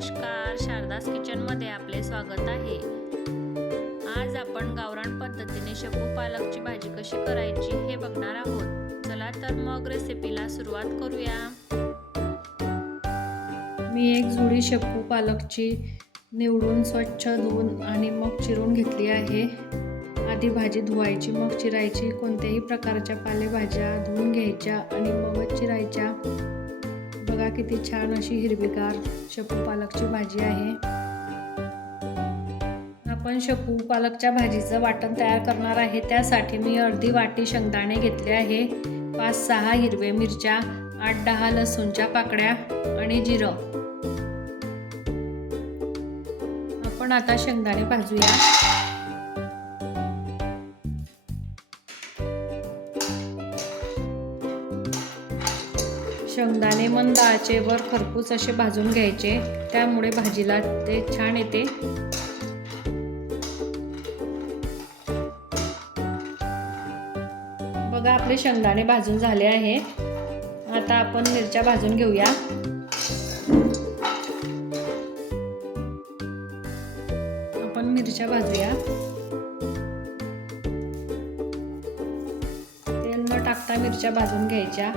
नमस्कार शारदास किचनमध्ये आपले स्वागत आहे. आज आपण गावरान पद्धतीने शेपू पालकची भाजी कशी करायची हे बघणार आहोत. चला तर मग रेसिपीला सुरुवात करूया. मी एक जुडी शेपू पालकची निवडून स्वच्छ धुवून आणि मग चिरून घेतली आहे. आधी भाजी धुवायची मग चिरायची. कोणत्याही प्रकारच्या पालेभाज्या धुवून घ्यायच्या आणि मगच चिरायच्या. बघा किती छान अशी हिरवीगार शेपू पालकची भाजी आहे. आपण शेपू पालकच्या भाजीचं वाटण तयार करणार आहे. त्यासाठी मी अर्धी वाटी शेंगदाणे घेतले आहे. पाच सहा हिरवे मिरच्या आठ दहा लसूणच्या पाकड्या आणि जिरं. आपण आता शेंगदाणे भाजूया. शेंगदाणे मंद आचेवर खरपूस असे भाजून घ्यायचे. त्यामुळे भाजीला ते छान येते. बघा आपले शेंगदाणे भाजून झाले आहे. आता आपण मिरच्या भाजून घेऊया. आपण मिरच्या भाजूया. तेल न टाकता मिरच्या भाजून घ्यायच्या.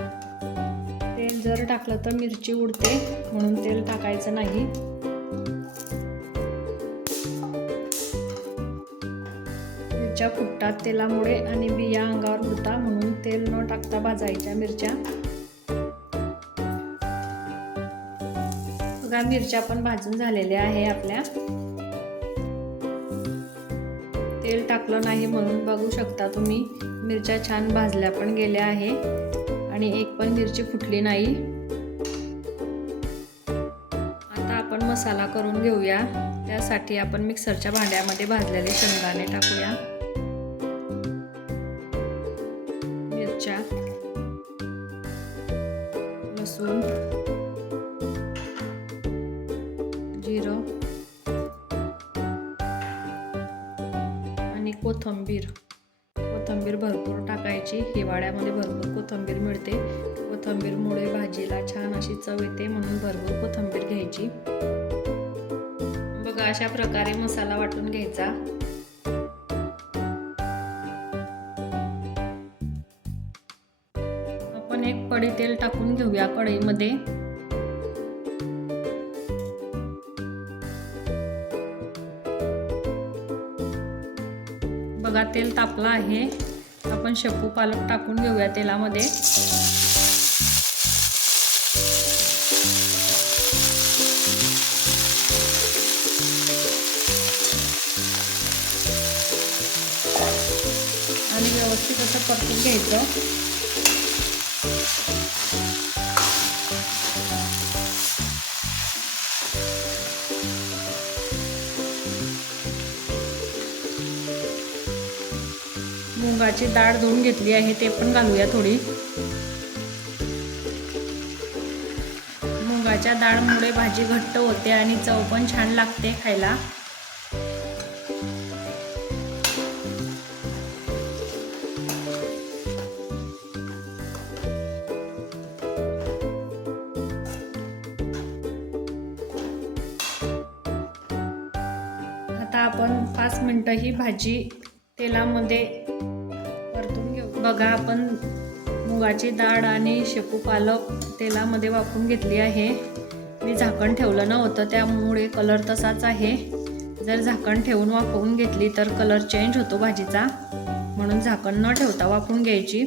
जर टाकलं तर मिरची उडते म्हणून तेल टाकायचं नाही. मिरच्या फुटतात तेलामुळे आणि बिया अंगावर उडता म्हणून तेल न टाकता भाजायच्या मिरच्या. बघा मिरच्या पण भाजून झालेल्या आहे आपल्या. तेल टाकलं नाही म्हणून बघू शकता तुम्ही मिरच्या छान भाजल्या पण गेल्या आहे. आणि एक पण मिरची फुटली नाही. आता आपण मसाला करून घेऊया. त्यासाठी आपण मिक्सरच्या भांड्यामध्ये भाजलेले शेंगदाणे टाकूया. मिरच्या लसूण जिरं आणि कोथंबीर. कोथंबीर भरपूर टाकायची. हिवाळ्यामध्ये भरपूर कोथंबीर मिळते. कोथंबीरमुळे भाजीला छान अशी चव येते म्हणून भरपूर कोथंबीर घ्यायची. बघा अशा प्रकारे मसाला वाटून घ्यायचा. आपण एक पडी तेल टाकून घेऊया कढईमध्ये. बघा तेल तापला आहे. आपण शेपू पालक टाकून घेऊया तेलामध्ये. आणि व्यवस्थित असं परतून घ्यायचं. मुगाची डाळ धुवून घेतली आहे ते पण घालूया थोडी. मुगाच्या डाळमुळे भाजी घट्ट होते आणि चव पण छान लागते खायला. आता आपण पाच मिनटं ही भाजी तेलामध्ये बघा आपण मुगाची डाळ आणि शेपू पालक तेलामध्ये वापरून घेतली आहे. मी झाकण ठेवलं नव्हतं त्यामुळे कलर तसाच आहे. जर झाकण ठेवून वाफवून घेतली तर कलर चेंज होतो भाजीचा. म्हणून झाकण न ठेवता वापरून घ्यायची.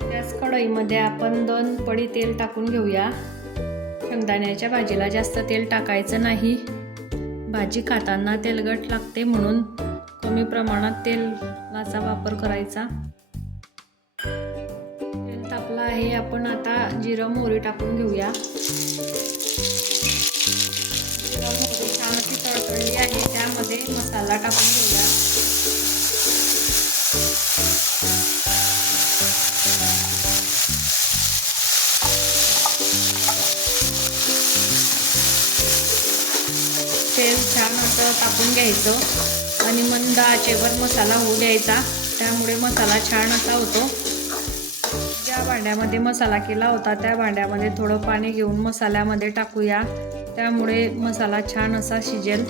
त्याच कढईमध्ये आपण दोन पडी तेल टाकून घेऊया. शेंगदाण्याच्या भाजीला जास्त तेल टाकायचं नाही. भाजी खाताना तेलगट लागते म्हणून कमी प्रमाणात तेलाचा वापर करायचा. तेल तापलं आहे आपण आता जिरं मोहरी टाकून घेऊया. जिरं मोहरी छान अशी तळतळली आहे त्यामध्ये मसाला टाकून घेऊया. तेल छान असं टाकून घ्यायचं. आणि मंद आचेवर मसाला होऊ द्यायचा. त्यामुळे मसाला छान असा होतो. ज्या भांड्यामध्ये मसाला केला होता त्या भांड्यामध्ये थोडं पाणी घेऊन मसाल्यामध्ये टाकूया. त्यामुळे मसाला छान असा शिजेल.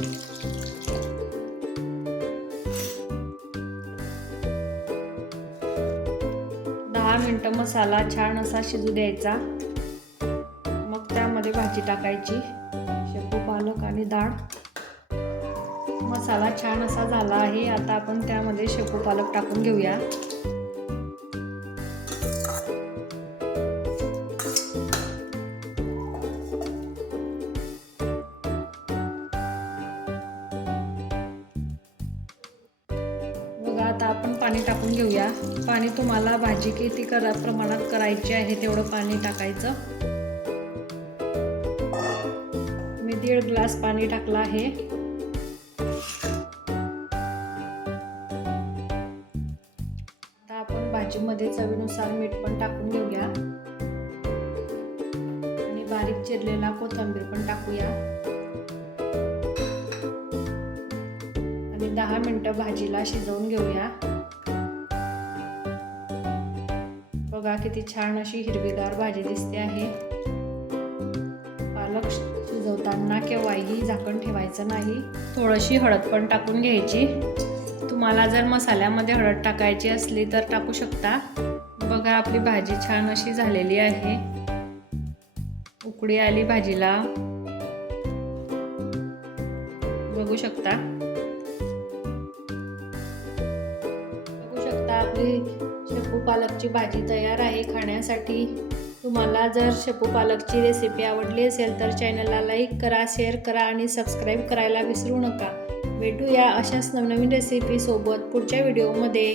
दहा मिनटं मसाला छान असा शिजू द्यायचा. मग त्यामध्ये भाजी टाकायची. शेपू पालक आणि डाळ. मसाला छान असा झाला आहे. आता आपण त्यामध्ये शेपू पालक टाकून घेऊया. बघा आता आपण पाणी टाकून घेऊया. पाणी तुम्हाला भाजी किती करा प्रमाणात करायची आहे तेवढं पाणी टाकायचं. मी दीड ग्लास पाणी टाकलं आहे. भाजीमध्ये चवीनुसार मीठ पण टाकून घेऊया. आणि बारीक चिरलेला कोथिंबीर पण टाकूया. आणि दहा मिनटं भाजीला शिजवून घेऊया. बघा किती छान अशी हिरवीगार भाजी दिसते आहे. पालक शिजवताना केव्हाही झाकण ठेवायचं नाही. थोडीशी हळद पण टाकून घ्यायची. तुम्हाला जर मसाल्यामध्ये हळद टाकायची असली तर टाकू शकता. बघा आपली भाजी छान अशी झालेली आहे. उकडी आली भाजीला. बघू शकता. बघू शकता आपली शेपू पालकची भाजी तयार आहे खाण्यासाठी. तुम्हाला जर शेपू पालकची रेसिपी आवडली असेल तर चॅनलला लाईक करा शेअर करा आणि सबस्क्राईब करायला विसरू नका. भेटूया अशाच नवनवीन रेसिपीसोबत पुढच्या व्हिडिओमध्ये